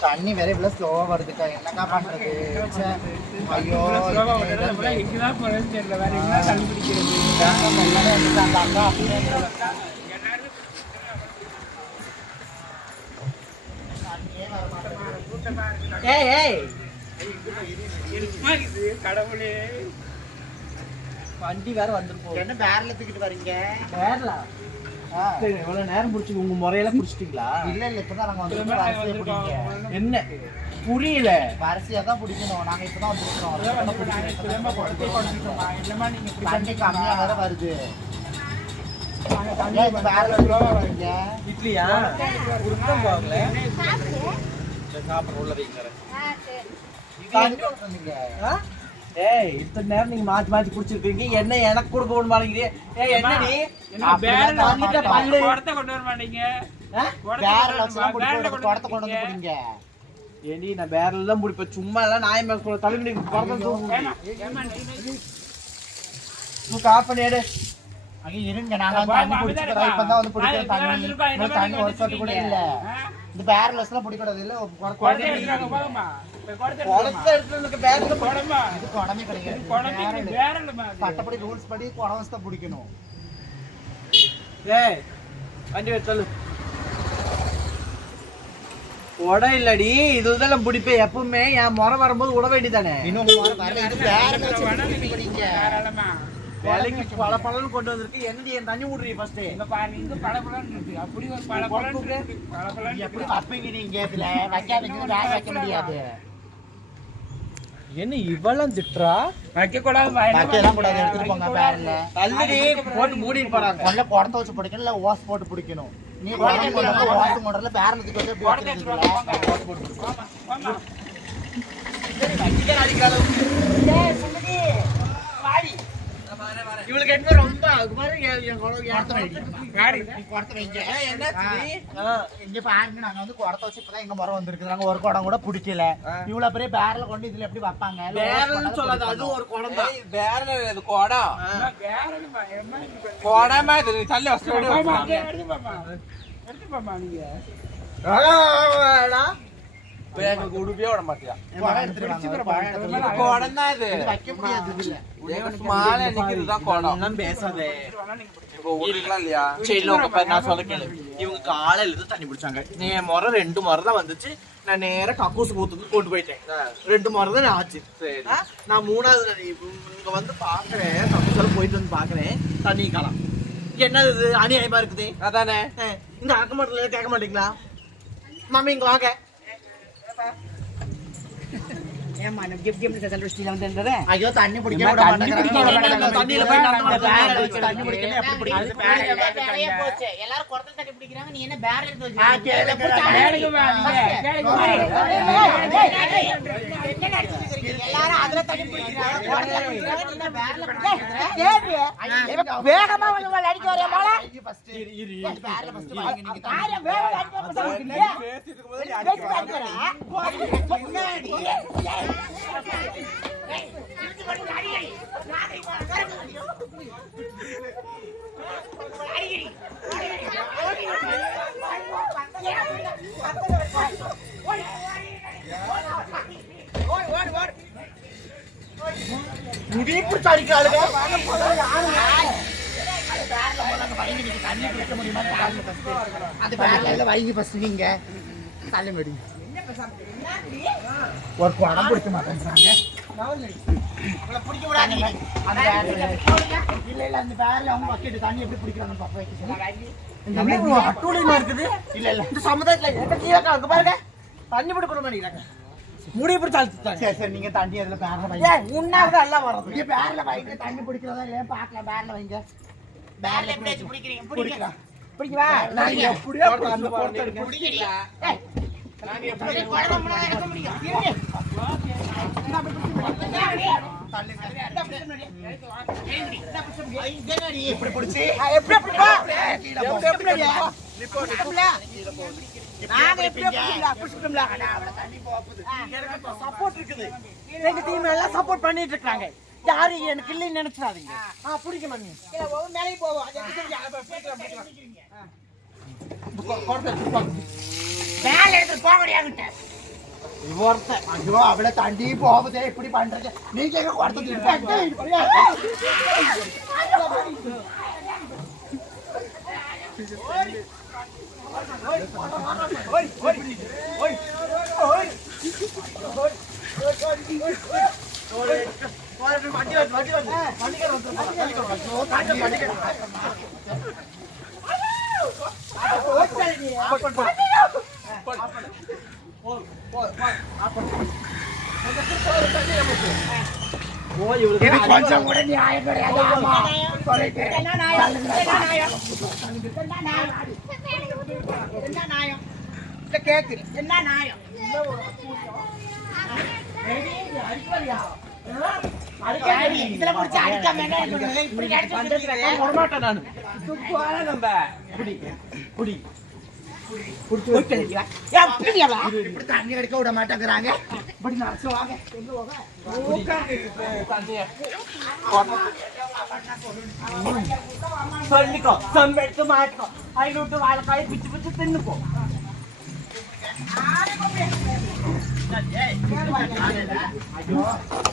தண்ணி வேற இவ்வளவு ஸ்லோவா வருதுக்கா என்னக்கா பண்றது? ச்சே. ஐயோ. ஏய் ஏய். கடவுளே. வண்டி வேற வந்துட்டு போகுது. என்ன பேரல தூக்கிட்டு வரீங்க? வேறலா ஆ. எவ்வளவு நேரம் புடிச்சு உங்க முறையில புடிச்சிட்டீங்களா? இல்ல இல்ல இப்பதான் நாங்க வந்து அரிசியை பிடிங்க என்ன? புரியல. அரிசியா தான் பிடிக்கணும். நாங்க இப்பதான் வந்திருக்கிறோம். இப்பதான் பிடிக்கணும். இப்பதான் பிடிக்கணும். என்னமா நீங்க இப்படி தண்ணி கம்மியா வேற வருது. இட்லியா? உள்ள வைக்கிறேன் ஏய் இத்தனை நேரம் நீங்க மாத்தி மாத்தி குடிச்சிருக்கீங்க. என்ன எனக்கு கொடுக்க ஒண்ணு மாட்டேங்கிறீ ஏய் என்ன நீ? பல்லு. குடத்தை கொண்டு வர மாட்டீங்க? குடத்தை கொண்டு குடத்தை வந்து. பிடிங்க. ஏண்டி நான் பேரல் தான் பிடிப்பேன் சும்மா எல்லாம் நாய் மேல நீ- தூக்க ஆஃப் எடு. ஐயோ, இருங்க நாங்க வந்து தண்ணி குடிச்சுக்கிறோம் இப்பதான் வந்து பிடிக்கிறோம் தண்ணி தண்ணி ஒரு சொட்டு கூட இல்ல? இந்த பேரல் வச்சுலாம் பிடிக்கூடாது இல்ல குடத்தை எடுத்துட்டு பேரல குடமா? இது குடமே கிடையாது? சட்டப்படி ரூல்ஸ் படி குடம் தான் பிடிக்கணும் ஏய் வண்டி சொல்லு உட இல்லடி இதுதான் நான் பிடிப்பேன் எப்பவுமே என் முறை வரும்போது உட வேண்டிதானே இன்னும் வேலைக்கு பல பலன்னு கொண்டு வந்திருக்கு என்னடி என் தண்ணி விடுறீ ஃபர்ஸ்ட் இங்க பாரு, இங்க பளபளன்னு இருக்கு. அப்படி ஒரு பளபளன்னு இருக்கு. பளபளன்னு எப்படி இருக்கு. வைப்பீங்க நீங்க இதுல வைக்காதீங்க வேக வைக்க முடியாது என்ன இவெல்லாம் திட்டுறா வைக்கக்கூடாது, வா, என்ன வைக்கலாம் கூடாது? எடுத்துட்டு போங்க. பேரல்ல தள்ளுடி போட்டு மூடிட்டு போறாங்க கொல்ல குடத்தை வச்சு பிடிக்கணும் இல்ல ஓஸ் போட்டு பிடிக்கணும் நீ குடம் கொண்டு வந்து ஓஸ் கொண்டு பேரலுக்கு வந்து எப்படி வைக்கிறதுல? போங்க. போமா, போமா. இவளுக்கு என்ன ரொம்ப. இங்க பாருங்க நாங்க வந்து குடத்தை வச்சு இப்பதான் எங்க முறை வந்திருக்கு நாங்க ஒரு குடம் கூட பிடிக்கல. இவ்வளவு பெரிய பேரல கொண்டு இதுல எப்படி வைப்பாங்க? கொண்டு சொல்லாத அது ஒரு ஏய், பேரல் இது குடம்? குடமா இது? நீ தள்ளி அப்படியே எடுத்து நீங்க. இப்ப எங்களுக்கு உடுப்பே விட மாட்டியா குடம் தான் இது மாலை நிக்கிறது தான் குடம் பேசாதே சரி நான் சொல்ல கேளு இவங்க காலையில இருந்து தண்ணி பிடிச்சாங்க நீ முறை ரெண்டு முறை தான் வந்துச்சு நான் நேரா கக்கூஸ் கூத்துக்கு கொண்டு போயிட்டேன் ரெண்டு முறை தான் ஆச்சு நான் மூணாவது இங்க வந்து பாக்குறேன் கக்கூசால போயிட்டு வந்து பாக்குறேன் தண்ணி காலம் என்னது இது அநியாயமா இருக்குது அதானே இந்த அக்கமட்டல கேட்க மாட்டீங்களா மாமி இங்க வாங்க ஐயோ தண்ணி பிடிக்க விட தண்ணி பிடிக்க விட மாட்டேங்கிறாங்க. தண்ணியில போய் நடந்து பேரல் வச்சு தண்ணி பிடிக்கணும் எப்படி பிடிக்கிறது பேரல் எல்லாரும் குடத்துல தண்ணி பிடிக்கிறாங்க நீ என்ன பேரல் எடுத்து ஆ, கேளுங்க, கேளுங்க வா, நீங்க. எல்லாரும் அதுல தண்ணி வேகமா வந்து உங்களை அடிக்க வரையா போல. ஐயோ, first இந்த பேரலை first வாங்க, நீங்க தண்ணி ஆயிரம் வேகம் அடிக்க சொல்லுங்க பேசிட்டு இருக்கும்போது நீ பேசி அடிக்க அடிக்கிறா முன்னாடி முடி பிடிச்சு. அந்த பேரல வைங்க first நீங்க. தள்ளி விடுங்க ஒரு குடம் பிடிக்க மாட்டேங்கிறாங்க. அட்டூழியமா இருக்குது? இல்ல இல்ல. இந்த சமுதாயத்துல கீழே பாருங்க. தண்ணி பிடிக்கணும் நினைக்கிறாங்க. முடி பிடிச்சு அழுத்துட்டாங்க சரி சரி நீங்க தண்ணி அதுல பேரல வைங்க. உன்னால எல்லாம் வர்றது. இங்க பேரல வைங்க தண்ணி பிடிக்கிறதா இல்லையா? பாக்கலாம் பேரல வைங்க. பேரல எப்படி வச்சு பிடிக்கிறீங்க? பிடிக்கலாம். பிடிக்கவா? நாங்க எப்படியோ அந்த பொறுத்த எடுக்க முடியும்? இப்படி பிடிச்சி எப்படி. நாங்க எப்படி பிடிச்சிங்களா பிடிச்சிட்டோம்ல சப்போர்ட் பண்ணிட்டு இருக்காங்க. யாரு எனக்கு இல்லைன்னு நினைச்சிடாதீங்க. ஆ. பிடிக்க போவோம். மேல எடுத்து போக ஐயோ அவளை தாண்டி போகுதே இப்படி பண்றது. நீங்க எங்க கொடுத்துட்டு கொஞ்சம் கூட நியாயம் கிடையாது ஆமா. சொல்லிட்டு. என்ன நியாயம்? இல்ல. என்ன நியாயம்? இதுல முடிச்சு அடிக்காம என்ன? இப்படி அடிச்சு நானு நம்ம? இப்படி தண்ணி அடிக்க விட மாட்டேங்கிறாங்க. இப்படி நடத்துவாங்க சொல்லிக்கோ சம்பெடுத்து மாட்டிக்கோ ஐநூட்டு வாழைக்காய் பிச்சு பிச்சு தின்னுக்கோ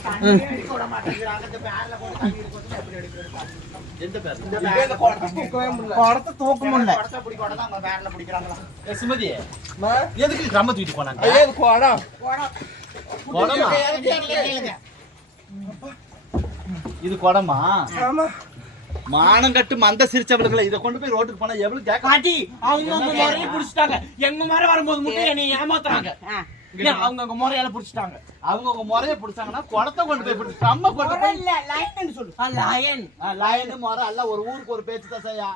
தண்ணி அடிக்க விட மாட்டேங்கிறாங்க இந்த பேர்ல போட்டு தண்ணி எடுக்கிறது எப்படி எடுக்கிறது எந்த பேர் இந்த பேர்ல குடத்தை தூக்கவே முடியல குடத்தை தூக்க முடியல குடத்தை பிடி குடத்தை அவங்க பேர்ல பிடிக்கிறாங்களா ஏ, சுமதி அம்மா, எதுக்கு கிராம தூக்கிட்டு போனாங்க ஐயோ இது குடம் குடமா கேளுங்க இது குடமா ஆமா மானம் கட்டு மந்த சிரிச்சவளுகளை இதை கொண்டு போய் ரோட்டுக்கு போனா எவ்வளவு கேட்க பாட்டி அவங்க அவங்க முறையை புடிச்சிட்டாங்க எங்க முறை வரும்போது மட்டும் என்னை ஏமாத்துறாங்க அவங்க அவங்க முறையால புடிச்சிட்டாங்க அவங்க உங்க முறைய பிடிச்சாங்கன்னா குடத்தை கொண்டு போய் பிடிச்சி நம்ம கொண்டு போய் இல்ல லைன் சொல்லு லயன் லாயனு முறை அல்ல ஒரு ஊருக்கு ஒரு பேச்சு தான் செய்யா.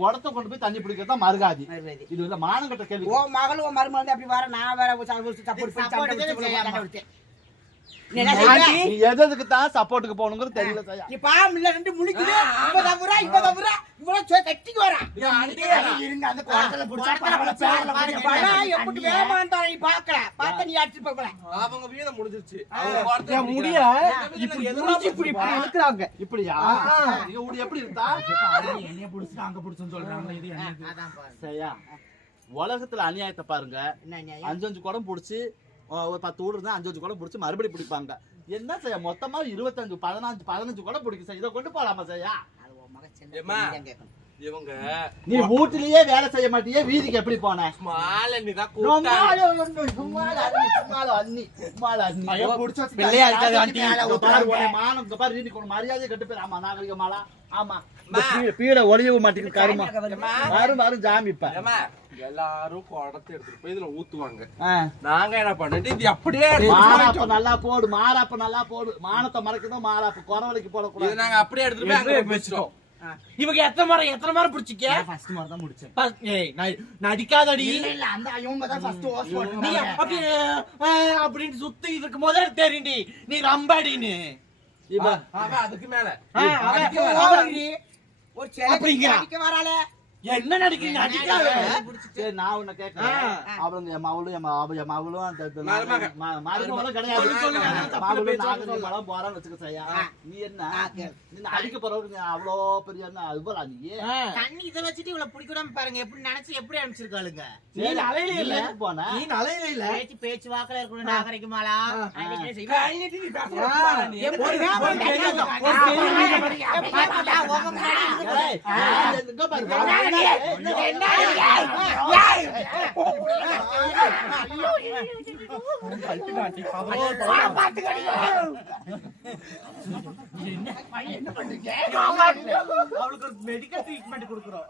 குடத்தை கொண்டு போய் தண்ணி பிடிக்கிறது தான் மருகாதி. இது வந்து மானம் கட்ட கேள்வி ஓ மகள் ஓ மருமகள் வந்து அப்படி வர நான் வேற சப்போர்ட் சப்போர்ட் எதுக்கு தான் சப்போர்ட்டுக்கு போகணுங்கிறது தெரியல இல்ல ரெண்டு முழிக்குது. இப்ப தப்புறா இப்ப தப்புறா இவ்வளவு கட்டிக்கு வரா இருங்க அந்த. எப்படி வேகமா நீ பாக்கல. பார்த்தா நீ அடிச்சு போகல. அவங்க முடிஞ்சிருச்சு. என் முடிய? இப்படி புடிச்சு இப்படி இப்படி இழுக்கிறாங்க. இப்படியா? நீங்க உடைய எப்படி இருந்தா என்னைய பிடிச்சிட்டு அங்க பிடிச்சுன்னு சொல்றாங்க இது என்ன அதான் பாரு. சரியா? உலகத்துல அநியாயத்தை பாருங்க. அஞ்சு அஞ்சு குடம் பிடிச்சி ஒரு பத்து வீடு இருந்தா அஞ்சு அஞ்சு குடம் பிடிச்சி மறுபடியும் பிடிப்பாங்க. என்ன செய்ய மொத்தமா இருபத்தஞ்சு பதினஞ்சு பதினஞ்சு குடம் பிடிக்கும் சார். இதை கொண்டு போலாமா செய்யா இவங்க நீ வீட்டுலயே வேலை செய்ய மாட்டியே வீதிக்கு எப்படி போன? மாலை தான் மரியாதை கட்டு பேர் ஆமா. நாகரிகமாலா ஆமா பீட ஒளியவு மாட்டேங்குது கருமா. வரும் வரும் ஜாமி இப்ப. ஏம்மா, எல்லாரும் குடத்தை எடுத்துட்டு போய் இதுல ஊத்துவாங்க. நாங்க என்ன பண்ணிட்டு இது அப்படியே மாறாப்ப நல்லா போடு மாறாப்ப நல்லா போடு. மானத்தை மறைக்கணும் மாறாப்ப குறவழிக்கு இது போடக்கூடாது. நாங்க அப்படியே எடுத்துட்டு போய் வச்சிட்டோம். இவங்க எத்தனை முறை எத்தனை முறை பிடிச்சிக்க first முறை தான் முடிச்சேன். பஸ்- ஏய் நடி- நடிக்காதடி இல்ல, இல்ல, அந்த இவங்க தான் first ஓஸ் நீ. அப்படி அப்படின்னு சுத்தி இருக்கும் போதே தெரியும்டி நீ ரம்பாடின்னு அதுக்கு மேல. ஒரு சிலை அப்படிங்க. அடிக்க வராளே என்ன நடிக்கிறீங்க? நடிக்காத சரி நான் உன்னை கேட்கிறேன். ஆ. அவங்க என் மகளும் என் ம- என் மகளும் அந்த மருமகளும் கிடையாது. மகளும். மலம் போறான்னு வச்சுக்க நீ என்ன. நீ அடிக்க போறவங்க அவ்வளோ பெரிய என்ன அதுபோல நீ தண்ணி இதை வச்சுட்டு இவ்வளவு பிடிக்கூடாம பாருங்க. எப்படி நினைச்சு எப்படி அனுப்பிச்சிருக்காளுங்க? நீ இல்ல. எதுக்கு போன. நீ நலையில இல்ல. பேச்சு பேச்சு வாக்குல இருக்கணும் நாகரிகமாலா. அவளுக்கு ஒரு மெடிக்கல் ட்ரீட்மெண்ட் கொடுக்குறோம்.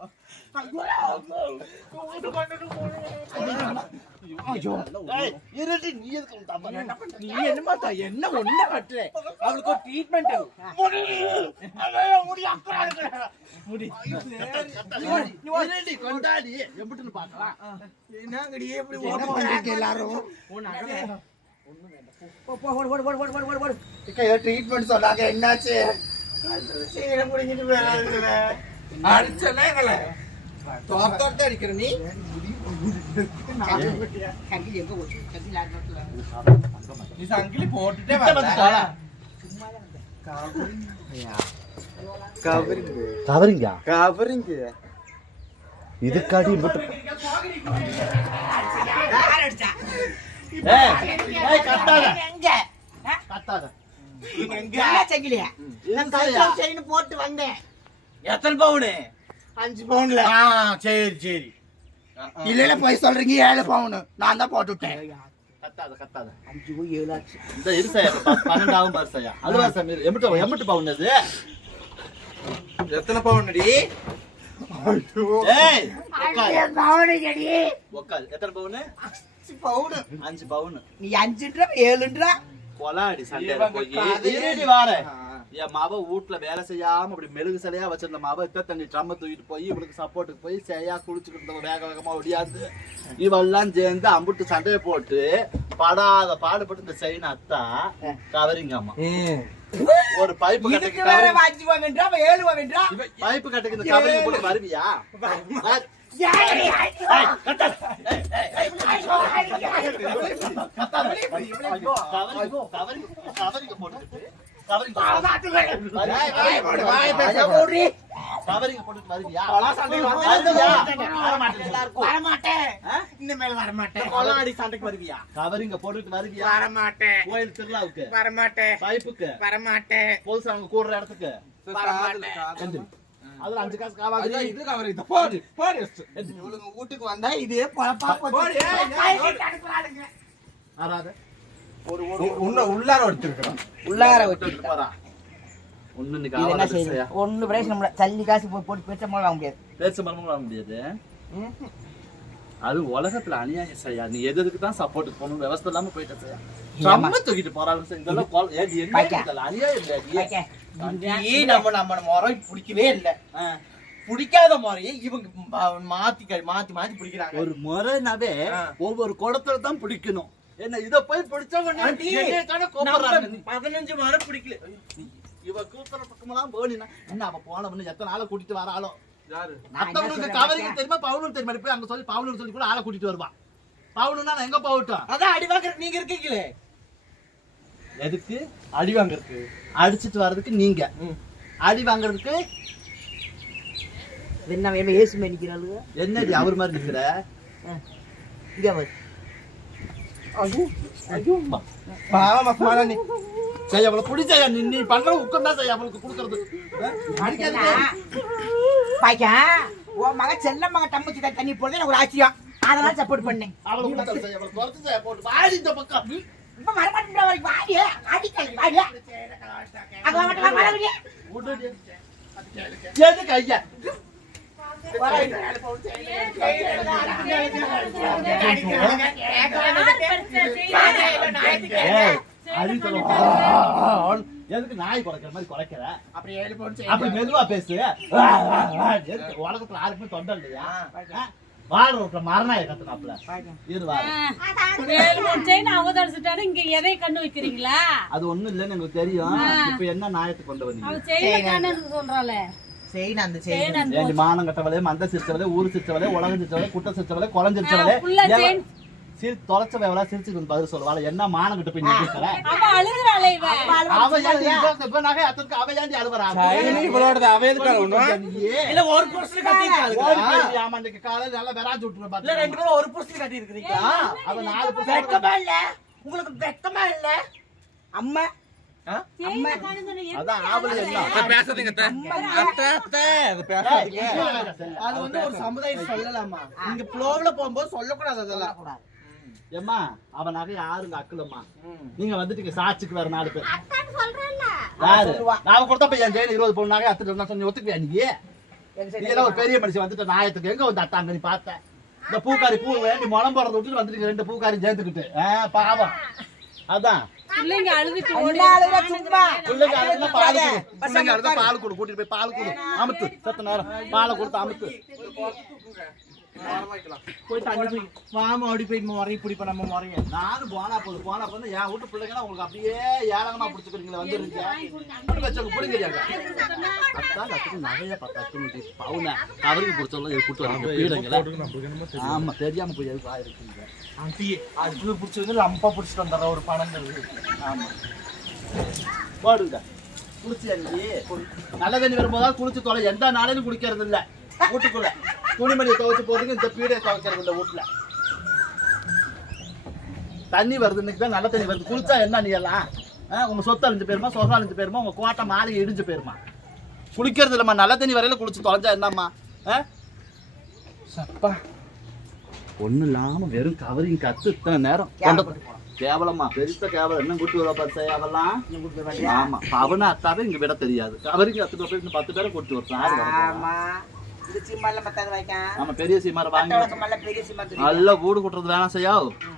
நீ தப்பா என்ன ஒண்ணு பண்ற அவளுக்கு ஒரு ட்ரீட்மெண்ட் கொண்டாடி. என்னங்கடி எப்படி எல்லாரும்? சொன்னாங்க. என்னாச்சு? அடிச்சல எங்களை தோத்தோட்ட அடிக்கிற நீ? நீ சங்கிலி போட்டுட்டே வந்துட்டாளா? கவரிங்க. கவரிங்க? இதுக்காடி போட்டு வந்தேன். எத்தனை பவுனு? அஞ்சு பவுன்ல ஆ சரி சரி. இல்ல இல்ல போய் சொல்றீங்க ஏழு பவுன் நான் தான் போட்டு விட்டேன். கத்தாத கத்தாத. அஞ்சு போய் ஏழு ஆச்சு இந்த இரு சார் பாரு சார் அது வா சார் எம்பிட்டு எம்பிட்டு பவுன் அது எத்தனை உட்காரு எத்தனை பவுனு பவுன் அஞ்சு பவுனு நீ அஞ்சுன்றா ஏழுன்றா? கொலாடி சண்டையில இவங்க என் மாவ வீட்டுல வேலை செய்யாம அப்படி மெழுகு சிலையா வச்சிருந்த மாவ இப்ப தண்ணி ட்ரம்ம தூக்கிட்டு போய் இவளுக்கு சப்போர்ட்டுக்கு போய் செய்யா குளிச்சுக்கிட்டு இருந்தவங்க வேக வேகமா ஒடியாது இவெல்லாம் சேர்ந்து அம்புட்டு சண்டையை போட்டு படாத பாடுபட்டு இந்த செயின் அத்தா கவரிங்க அம்மா ஒரு பைப்பு கட்டுக்கு வேற ஏழு பைப்பு கட்டுக்கு இந்த கவரிங் போட்டு வருவியா கவரிங் கவரிங்க வரமாட்டேன்? இனிமேல் வரமாட்டேன். கொலாடி சண்டைக்கு வருவியா? கவரிங்க போட்டுட்டு வருவியா? வரமாட்டேன். கோயில் திருவிழாவுக்கு? வரமாட்டேன். பைப்புக்கு வரமாட்டேன். பொதுசு அவங்க கூடுற இடத்துக்கு? எந்திரி. அதுல அஞ்சு காசு காவாது. இது கவரி போடு போடு. இவளுங்க வீட்டுக்கு வந்தா இதே பொழப்பா ஆறாத. உன்ன உள்ளார எடுத்துருக்கோம் உள்ளார விட்டுட்டு போறா ஒண்ணு என்ன செய்யுது. ஒண்ணு பிரச்சனை இல்லை தள்ளி காசு போட்டு போட்டு பெருசா வாங்க முடியாது. பேச்சு மரமும் வாங்க முடியாது. அது உலகத்துல அநியாயம் செய்யா நீ எது எதுக்கு தான் சப்போர்ட் போகணும்? விவசாயம் இல்லாம போயிட்ட செய்யா. ரொம்ப தூக்கிட்டு போறாங்க சார். இதெல்லாம் அநியாயம் நம்ம நம்ம முறை பிடிக்கவே இல்ல. பிடிக்காத முறையை இவங்க மாத்தி மாத்தி மாத்தி பிடிக்கிறாங்க. ஒரு முறைனாவே. ஒவ்வொரு குடத்துல தான் பிடிக்கணும். என்ன இத போய் நம்ம பதினஞ்சு முறை பிடிக்கல. இவ கூப்பிடுற பக்கமெல்லாம் போனினா என்ன அவ போனவன்னு எத்தனை ஆளை கூட்டிட்டு வர ஆளோ யாரு? மத்தவங்களுக்கு கவரிங்க தெரியுமா? பவுனும் தெரியுமா? போய் அங்க சொல்லி பவுனுன்னு சொல்லி கூட ஆளை கூட்டிட்டு வருவா. பவுனுன்னா நான் எங்க போகட்டும்? அதான் அடி வாங்குறதுக்கு நீங்க இருக்கீங்களே. எதுக்கு? அடி வாங்குறதுக்கு. அடிச்சிட்டு வர்றதுக்கு நீங்க. அடி வாங்குறதுக்கு என்ன வேணும் ஏசு மாதிரி நிக்கிறாளுங்க? என்னடி அவர் மாதிரி நிக்கிற? இங்க பாவமா போன நீ சரி அவளை பிடிச்சா நீ நீ பண்ற உட்கம் தான் செய்ய அவளுக்கு கொடுக்கறது? பாய்க்கா உன் மக செல்ல மக தான் தண்ணி போடுறது எனக்கு ஒரு ஆச்சரியம் அதனால சப்போர்ட் பண்ணேன் அவளை கொடுக்கறது செய்ய அவளை குறைச்சு செய்ய போட்டு வாடி இந்த பக்கம் இப்ப வரமாட்டேன் வரைக்கும் வாடி அடிக்கல் வாடி அங்க வரமாட்டேன் வர வரவில்லை. விடுடி. எதுக்கு ஐயா எதுக்கு நாய் குறைக்கிற மாதிரி குறைக்கிற அப்படி ஏழு பவுன் அப்படி மெதுவா பேசு உலகத்துல யாருக்குமே தொண்டை இல்லையா? வாழ்ற விட்ட மரணாய கத்துனாப்ல இது வாரு. ஏழு மூணு செயின் அவங்க தடிச்சிட்டாரு இங்க எதை கண்ணு வைக்கிறீங்களா அது ஒண்ணும் இல்லைன்னு எனக்கு தெரியும். இப்ப என்ன நாயத்தை கொண்டு வந்தீங்க? சொல்றாள. செயின் அந்த செயின் ஏண்டி மானம் கட்டவளே மந்த சிரிச்சவளே ஊரு சிரிச்சவளே உலகம் சிரிச்சவளே குட்ட சிரிச்சவளே குளம் சிரிச்சவளே. சிரி தொலைச்சவ எவ்வளவு சிரிச்சுட்டு வந்து பதில் சொல்லுவாள்? என்ன மானம் கிட்ட போய் நிக்கிற? அவ ஏன் அழுவறா? அவ எதுக்கு அழுவணும். இல்ல ஒரு புருஷன் கட்டி ஓடி போய் ஆமா, இன்னைக்கு காலையில நல்லா விராஜ் விட்டுரு இல்ல பாத்துக்க. ரெண்டு பேரும் ஒரு புருஷன் கட்டி இருக்கிறீங்களா அவ நாலு புருஷன் இல்ல? உங்களுக்கு வெட்கமா இல்ல? அம்மா அது பேசாதீங்க. அது வந்து ஒரு சமுதாயம் சொல்லலாமா? இங்க போகும்போது சொல்லக்கூடாது அதெல்லாம். ஏம்மா அவ நகை யாருங்க? அக்குலம்மா. நீங்க வந்துட்டீங்க சாட்சிக்கு வேற நாலு பேர். யாரு? நான் கொடுத்தா என் ஜெயில இருபது பவுன் நகை அத்துட்டு நான் கொஞ்சம் ஒத்துக்குவியா நீ? எல்லாம் ஒரு பெரிய மனுஷன் வந்துட்டு நாயத்துக்கு. எங்க வந்து அத்தாங்க? நீ பார்த்த. இந்த பூக்காரி பூ வேண்டி முளம் போறத விட்டுட்டு வந்துட்டு ரெண்டு பூக்காரி சேர்த்துக்கிட்டு. ஆ, பாவம். அதான். பிள்ளைங்க அழுதுட்டு ஓடி பிள்ளைங்க அழுதுனா பால் கொடு. பிள்ளைங்க அழுதா பால் கொடு கூட்டிட்டு போய் பால் கொடு. அமுத்து. சத்த நேரம். பாலை கொடுத்து அமுத்து. போய் தண்ணி போய் மாமா ஓடி போய் முறையை பிடிப்ப நம்ம முறைய. நானும் போனா போதும். போனா போதும் என் வீட்டு பிள்ளைங்கன்னா உங்களுக்கு அப்படியே ஏழகமா பிடிச்சிக்கிறீங்களா வந்துருங்க அப்படி வச்சவங்க பிடிங்கிறாங்க அதான் லட்சத்துக்கு நகைய பத்தாச்சு பவுன கவரிக்கு பிடிச்சவங்க இது கூட்டு வராங்க. பீடங்கள. ஆமா தெரியாம போய் எதுக்கு ஆயிருக்குங்க அது பிடிச்சது லம்பா பிடிச்சிட்டு வந்துடுற ஒரு பணங்கள். ஆமா. போடுங்க. குளிச்சு அஞ்சு நல்ல தண்ணி வரும்போதா குளிச்சு தொலை. எந்த நாளையும் குளிக்கிறது இல்ல வீட்டுக்குள்ள துணிமணியை துவைச்சு போறதுக்கு இந்த பீடையை துவைக்கிறது இல்ல வீட்டுல. தண்ணி வருது இன்னைக்கு தான் நல்ல தண்ணி வருது. குளிச்சா என்ன நீ எல்லாம்? ஆ, உங்க சொத்து அழிஞ்சு போயிருமா சொகம் அழிஞ்சு போயிருமா உங்க கோட்டை மாளிகை இடிஞ்சு போயிருமா? குளிக்கிறது இல்லம்மா நல்ல தண்ணி வரையில குளிச்சு தொலைஞ்சா என்னம்மா? சப்பா. ஒண்ணு இல்லாம வெறும் கவரிங் கத்து இத்தனை நேரம். கேவலமா பெருத்த கேவலம். என்ன கூட்டி வர பார்த்து அதெல்லாம்? ஆமா. பவன அத்தாவே இங்க விட தெரியாது. கவரிங் கத்து போய் பத்து பேரை கூட்டி வரலாம் இது சிம்மல்ல பத்தாது வைக்கேன் ஆமா பெரிய சீமாரை வாங்கி மல்ல பெரிய தெரியும். நல்லா வீடு கூட்டுறது வேணாம் செய்யா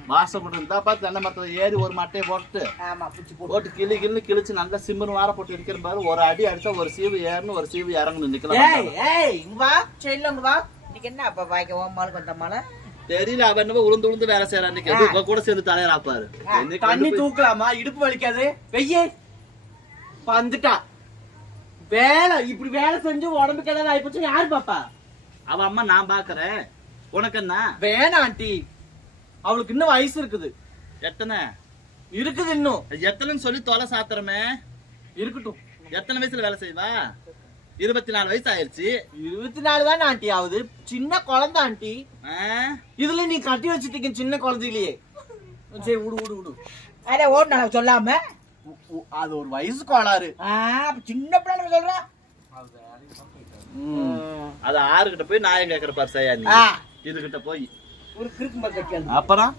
வாசம் கூட்டுறது இருந்தா பார்த்து தென்னை மரத்துல ஏறி ஒரு மட்டையை போட்டு ஆமா புடிச்சு போட்டு. கிளி கிளி கிழிச்சு நல்லா சிம்மர் வார போட்டு இருக்கிற பாரு. ஒரு அடி அடிச்சா ஒரு சீவு ஏறணும் ஒரு சீவு இறங்கணும். நிக்கலாம் ஏய் இங்க வா. செல்ல இங்க வா. இன்னைக்கு என்ன அப்ப வாய்க்க ஓமாளுக்கு வந்த மலை? தெரியல அவன் என்னமோ உளுந்து உளுந்து வேலை செய்யறான் இன்னைக்கு. கூட சேர்ந்து தலையராப்பாரு தண்ணி தூக்கலாமா? இடுப்பு வலிக்காது. வெய்யே. வந்துட்டா. வேலை இப்படி வேலை செஞ்சு உடம்புக்கு ஏதாவது ஆயிப்போச்சு யாரு பாப்பா? அவன் அம்மா நான் பாக்குறேன். உனக்கு என்ன? வேணாம் ஆண்டி. அவளுக்கு இன்னும் வயசு இருக்குது. எத்தனை? இருக்குது இன்னும். எத்தனைன்னு சொல்லி தொலை சாத்திரமே. இருக்கட்டும். எத்தனை வயசுல வேலை செய்வா? இருபத்தி நாலு வயசு ஆயிருச்சு இருபத்தி நாலு தானே ஆண்டி ஆகுது. சின்ன குழந்தை ஆண்டி. ஆ? இதுல நீ கட்டி வச்சுட்டீங்க சின்ன குழந்தையிலேயே. சரி விடு விடு விடு. அட ஓடு சொல்லாம. அது ஒரு வயசு கோளாறு சின்ன பிள்ளை சொல்ற? அது ஆறுகிட்ட போய் நாயம் கேக்குற பாரு சையா. இதுகிட்ட போய். ஒரு கிறுக்கு அப்புறம்?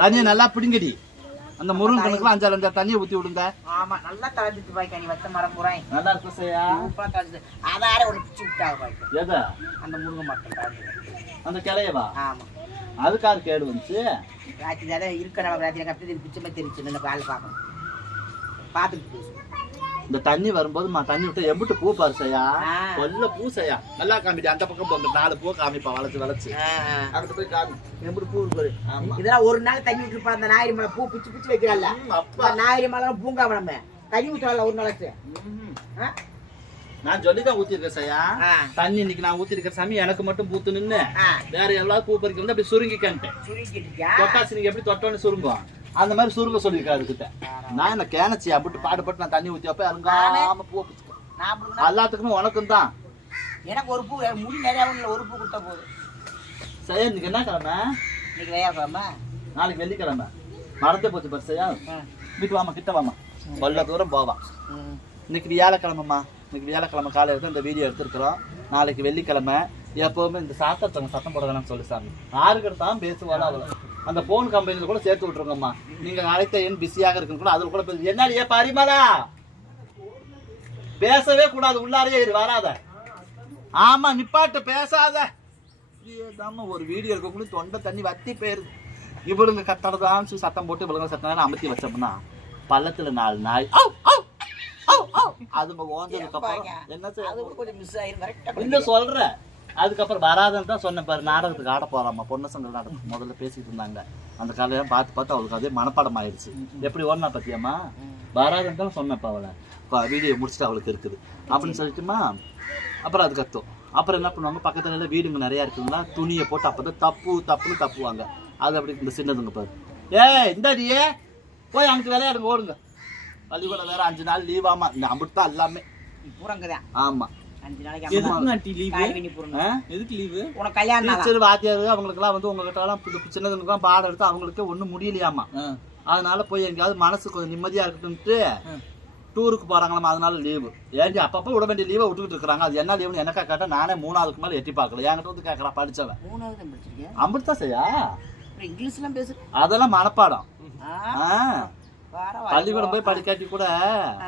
தண்ணியை நல்லா பிடிங்கடி. அந்த முருங்கன் கணக்குல அஞ்சாறு அஞ்சாறு தண்ணியை ஊத்தி விடுங்க. ஆமா நல்லா தளர்ந்துட்டு பாய்க்க நீ வச்ச மரம் புறாய் நல்லா இருக்கும் சையா? சூப்பரா தளர்ந்து அதார ஒரு பிச்சு விட்டாங்க பாய்க்க எதா? அந்த முருங்கை மட்டம் தளர்ந்து அந்த கிளையவா? ஆமா. அதுக்காரு கேடு வந்துச்சு. ராத்திரி தான் இருக்க நம்ம ராத்திரி கப்பி பிச்சை மாதிரி தெரிஞ்சு இந்த காலை பார்க்கணும். பார்த்துட்டு பேசு இந்த தண்ணி வரும்போது மா தண்ணி விட்டு எம்பிட்டு பூ பாரு சையா. ஆ. கொல்ல பூ சையா. நல்லா காமிடி அந்த பக்கம் போங்க. நாலு பூ காமிப்பா வளைச்சு வளைச்சு. அங்கிட்டு போய் காமி. எம்பிட்டு பூ இருக்கு பாரு. ஆமா. இதெல்லாம் ஒரு நாள் தண்ணி விட்டு அந்த ஞாயிறு மலை பூ பிச்சு பிச்சு வைக்கிறாள்ல. ம், அப்பா. ஞாயிறு மலை பூங்கா நம்ம? தண்ணி ஊற்றல ஒரு நாளைக்கு? நான் சொல்லிதான் ஊத்திருக்கேன் சையா. தண்ணி இன்னைக்கு நான் ஊத்திருக்கேன் சாமி எனக்கு மட்டும் பூத்து நின்னு. ஆ. வேற எவ்வளவு பூ பறிக்க வந்து அப்படி சுருங்கிக்கன்ட்டேன்? தொட்டாசி நீங்க எப்படி தொட்டோன்னு சுருங்கும் அந்த மாதிரி சுருங்க சொல்லியிருக்காரு கிட்ட நான் என்ன கேனச்சி அப்படி பாடுபட்டு நான் தண்ணி ஊத்தி வைப்பேன் அருங்காம பூ எல்லாத்துக்குமே உனக்கும் தான். எனக்கு ஒரு பூ முடி நிறைய ஒரு பூ கொடுத்தா போதும். சையா இன்னைக்கு என்ன கிழமை? இன்னைக்கு வேயாக்காம நாளைக்கு வெள்ளிக்கிழமை. மறந்தே போச்சு பர் சையா. வீட்டு வாமா கிட்ட வாமா. கொல்ல தூரம் போவா. இன்னைக்கு வியாழக்கிழமைம்மா. இன்னைக்கு வியாழக்கிழமை காலையில் தான் இந்த வீடியோ எடுத்துருக்குறோம். நாளைக்கு வெள்ளிக்கிழமை. எப்போவுமே இந்த சாத்தத்தவங்க சத்தம் போட வேணாம்னு சொல்லி சாமி. யாருக்கிட்ட தான் பேசுவாரோ அவ்வளோ அந்த ஃபோன் கம்பெனியில் கூட சேர்த்து விட்ருங்கம்மா நீங்கள் அழைத்த எண் பிஸியாக இருக்குன்னு கூட அதில் கூட பேசு. என்ன ஏ பரிமலா பேசவே கூடாது. உள்ளாரே இரு வராத. ஆமாம் நிப்பாட்டு பேசாத. ஏதாம ஒரு வீடியோ இருக்கக்குள்ள தொண்டை தண்ணி வத்தி போயிருது. இவருங்க கத்தறதான் சத்தம் போட்டு இவளுங்க சத்தம் அமைத்தி வச்சோம்னா பள்ளத்துல நாலு நாய். அதுங்க ஓஞ்சதுக்கு அப்புறம் என்ன அது இல்ல சொல்ற. அதுக்கப்புறம் வராதுன்னு தான் சொன்னேன் பாரு நாடகத்துக்கு ஆட போறாமா? பொண்ணு சங்கல் நாடகம் முதல்ல பேசிட்டு இருந்தாங்க. அந்த கதையெல்லாம் பார்த்து பார்த்து அவளுக்கு அதே மனப்பாடம் ஆயிடுச்சு. எப்படி ஓடனா பத்தியாமா வராதுன்னு தான் சொன்னேன்ப்பா அவளை. வீடியோ முடிச்சுட்டு அவளுக்கு இருக்குது. அப்படின்னு சொல்லிட்டுமா? அப்புறம் அது கத்தும். அப்புறம் என்ன பண்ணுவாங்க? பக்கத்துல எல்லாம் வீடுங்க நிறைய இருக்குங்களா? துணியை போட்டு அப்பதான் தப்பு தப்புன்னு தப்புவாங்க. அது அப்படி இந்த சின்னதுங்க பாரு. ஏய் இந்தாடியே. போய் அங்கிட்டு விளையாடுங்க ஓடுங்க. பள்ளிக்கூடம் வேற அஞ்சு நாள் லீவ் ஆமா. இந்த அம்பிட்டு தான் எல்லாமே. பூரங்கதான் ஆமா. அஞ்சு அவங்களுக்கெல்லாம் வந்து உங்ககிட்ட எல்லாம் புது சின்னதுங்களுக்குலாம் பாடம் எடுத்து அவங்களுக்கு ஒன்றும் முடியலையாமா? அதனால போய் எங்கேயாவது மனசு கொஞ்சம் நிம்மதியா இருக்கட்டும்ட்டு டூருக்கு போறாங்களாம் அதனால லீவு ஏன்டி அப்பப்போ விட வேண்டிய லீவை விட்டுக்கிட்டு இருக்காங்க அது என்ன லீவுன்னு எனக்கா கேட்டா நானே மூணாவதுக்கு மேல எட்டி பார்க்கல. என்கிட்ட வந்து கேட்கறான் படிச்சவன். மூணாவது தான் செய்யா இங்கிலீஷ்லாம் பேசு அதெல்லாம் மனப்பாடம். பள்ளிக்கூடம் போய் படிக்காட்டி கூட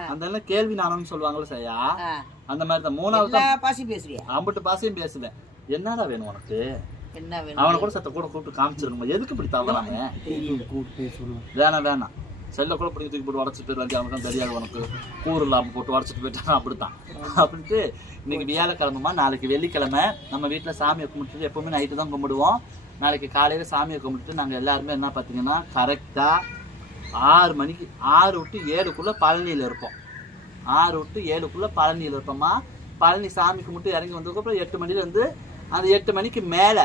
அந்த எல்லாம் கேள்வி நானும் சொல்லுவாங்கல்ல செய்யா ஆ, அந்த மாதிரி தான். மூணாவது பாசி பேசுறியா? அம்பிட்டு பாசையும் பேசுவேன் என்னடா வேணும் உனக்கு? என்ன அவனை கூட சத்த கூட கூப்பிட்டு காமிச்சிருக்கணும்? எதுக்கு இப்படி தவறாங்க வேணாம் வேணாம். செல்ல கூட பிடிக்க தூக்கி போட்டு உடச்சிட்டு போயிரு வண்டி அவனுக்கு தெரியாது உனக்கு. கூறு இல்லாமல் போட்டு உடச்சிட்டு போயிட்டாங்க அப்படித்தான். அப்படின்ட்டு இன்னைக்கு வியாழக்கிழமைமா நாளைக்கு வெள்ளிக்கிழமை நம்ம வீட்டில் சாமியை கும்பிட்டுட்டு எப்பவுமே நைட்டு தான் கும்பிடுவோம். நாளைக்கு காலையில் சாமியை கும்பிட்டுட்டு நாங்கள் எல்லாருமே என்ன பார்த்தீங்கன்னா கரெக்டாக ஆறு மணிக்கு ஆறு விட்டு ஏழுக்குள்ளே பழனியில் இருப்போம். ஆறு விட்டு ஏழுக்குள்ளே பழனியில் இருப்போம்மா. பழனி சாமி கும்பிட்டு இறங்கி வந்ததுக்கப்புறம் எட்டு மணிலேருந்து அந்த எட்டு மணிக்கு மேலே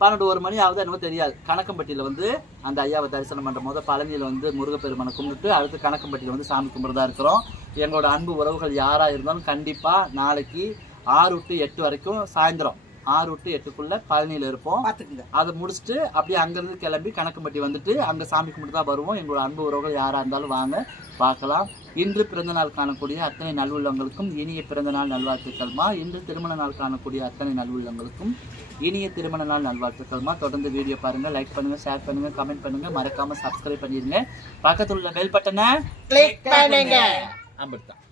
பன்னெண்டு ஒரு மணி ஆகுது என்னவோ தெரியாது. கணக்கம்பட்டியில் வந்து அந்த ஐயாவை தரிசனம் பண்ணுற போது பழனியில் வந்து முருகப்பெருமனை கும்பிட்டு அடுத்து கணக்கம்பட்டியில் வந்து சாமி கும்பிட்றதா இருக்கிறோம். எங்களோட அன்பு உறவுகள் யாராக இருந்தாலும் கண்டிப்பாக நாளைக்கு ஆறு டு எட்டு வரைக்கும் சாயந்தரம். ஆறு டு எட்டுக்குள்ள பழனியில இருப்போம். பாத்துக்குங்க. அதை முடிச்சுட்டு அப்படியே அங்கிருந்து கிளம்பி கணக்கம்பட்டி வந்துட்டு அங்க சாமி கும்பிட்டு தான் வருவோம். எங்களோட அன்பு உறவுகள் யாரா இருந்தாலும் வாங்க பார்க்கலாம். இன்று பிறந்த நாள் காணக்கூடிய அத்தனை நல்வுள்ளங்களுக்கும் இனிய பிறந்த நாள் நல்வாழ்த்துக்கள்மா. இன்று திருமண நாள் காணக்கூடிய அத்தனை நல்வுள்ளங்களுக்கும் இனிய திருமண நாள் நல்வாழ்த்துக்கள்மா. தொடர்ந்து வீடியோ பாருங்க லைக் பண்ணுங்க ஷேர் பண்ணுங்க கமெண்ட் பண்ணுங்க. மறக்காம சப்ஸ்கிரைப் பண்ணிருங்க. பக்கத்துல உள்ள பெல் பட்டனை கிளிக் பண்ணுங்க. அம்பர்தான்